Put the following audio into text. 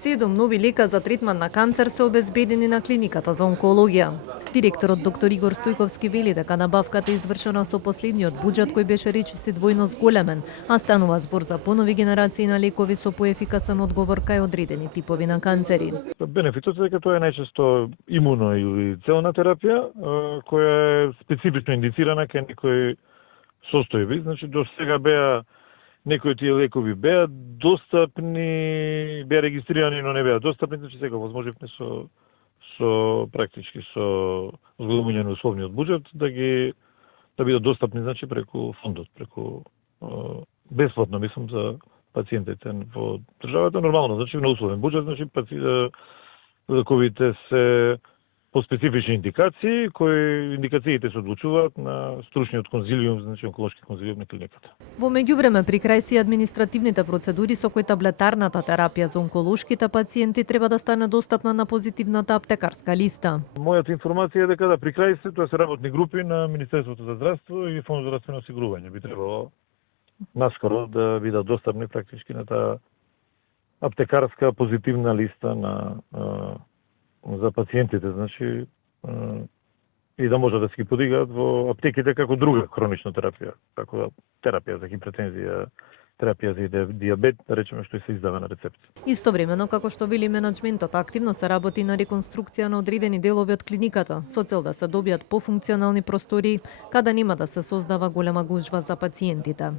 7 нови лека за третман на канцер се обезбедени на клиниката за онкологија. Директорот доктор Игор Стојковски вели дека набавката е извршена со последниот буџет кој беше речиси двојно зголемен, а станува збор за понови генерации на лекови со поефикасен одговор кај одредени типови на канцери. Бенефитот е дека тоа е најчесто имуно или целна терапија, која е специфично индицирана кај некои состојби. Значи, до сега беа некои тие лекови беа достапни, беа регистрирани, но не беа достапни, значи сега возможивме со практички со зголемување на условниот буџет да бидат достапни, значи преку фондот, преку бесплатно, мислам, за пациентите во државата нормално, значи на условен буџет, значи лековите се по специфични индикации, кои индикациите се одлучуваат на стручниот конзилиум, значи онколошки конзилиум на клиниката. Во меѓувреме при крај си административните процедури со кои таблетарната терапија за онколошките пациенти треба да стане достапна на позитивната аптекарска листа. Мојата информација е дека да при крај се тоа се работни групи на Министерството за здравство и Фонд за здравствено осигурување. Би требало наскоро да бидат достапни практички на таа аптекарска позитивна листа за пациентите, значи и да може да се ги подигаат во аптеките како друга хронична терапија, како терапија за хипертензија, терапија за дијабет, да речеме, што се издава на рецепт. Истовремено, како што вели менаџментот, активно се работи на реконструкција на одредени делови од клиниката, со цел да се добијат пофункционални простори, каде нема да се создава голема гужва за пациентите.